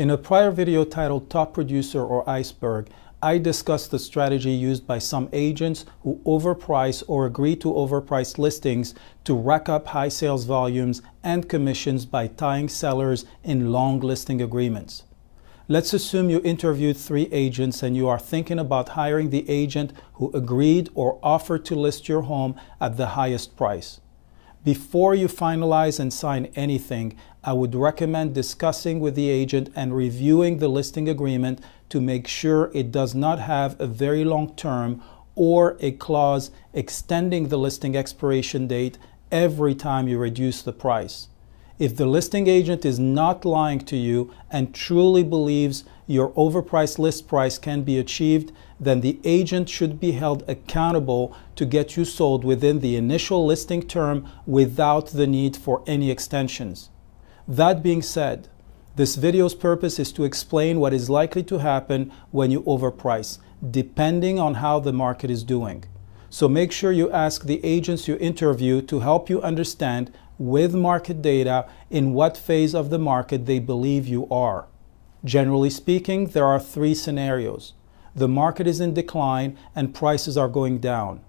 In a prior video titled Top Producer or Iceberg, I discussed the strategy used by some agents who overprice or agree to overpriced listings to rack up high sales volumes and commissions by tying sellers in long listing agreements. Let's assume you interviewed 3 agents and you are thinking about hiring the agent who agreed or offered to list your home at the highest price. Before you finalize and sign anything, I would recommend discussing with the agent and reviewing the listing agreement to make sure it does not have a very long term or a clause extending the listing expiration date every time you reduce the price. If the listing agent is not lying to you and truly believes your overpriced list price can be achieved, then the agent should be held accountable to get you sold within the initial listing term without the need for any extensions. That being said, this video's purpose is to explain what is likely to happen when you overprice, depending on how the market is doing. So make sure you ask the agents you interview to help you understand with market data in what phase of the market they believe you are. Generally speaking, there are 3 scenarios. The market is in decline and prices are going down.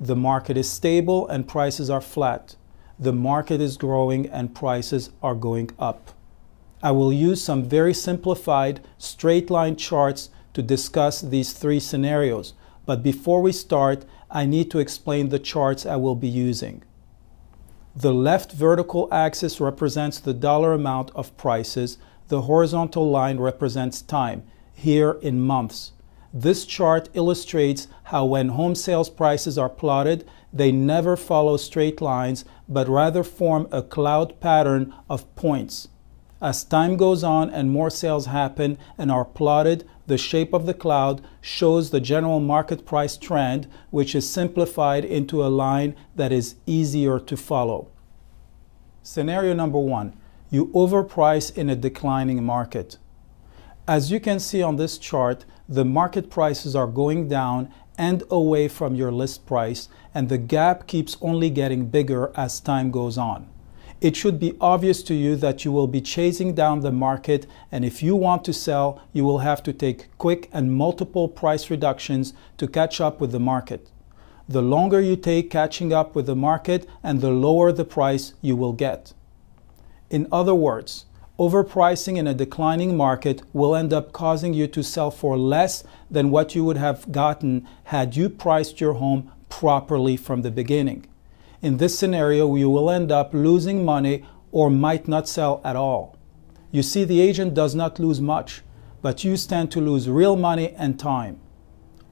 The market is stable and prices are flat. The market is growing and prices are going up. I will use some very simplified straight line charts to discuss these 3 scenarios. But before we start, I need to explain the charts I will be using. The left vertical axis represents the dollar amount of prices. The horizontal line represents time, here in months. This chart illustrates how when home sales prices are plotted, they never follow straight lines, but rather form a cloud pattern of points. As time goes on and more sales happen and are plotted, the shape of the cloud shows the general market price trend, which is simplified into a line that is easier to follow. Scenario number 1. You overprice in a declining market. As you can see on this chart, the market prices are going down and away from your list price, and the gap keeps only getting bigger as time goes on. It should be obvious to you that you will be chasing down the market, and if you want to sell, you will have to take quick and multiple price reductions to catch up with the market. The longer you take catching up with the market, and the lower the price you will get. In other words, overpricing in a declining market will end up causing you to sell for less than what you would have gotten had you priced your home properly from the beginning. In this scenario, you will end up losing money or might not sell at all. You see, the agent does not lose much, but you stand to lose real money and time.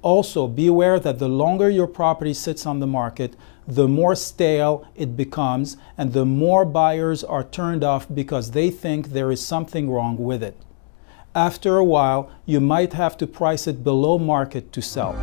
Also, be aware that the longer your property sits on the market, the more stale it becomes and the more buyers are turned off because they think there is something wrong with it. After a while, you might have to price it below market to sell.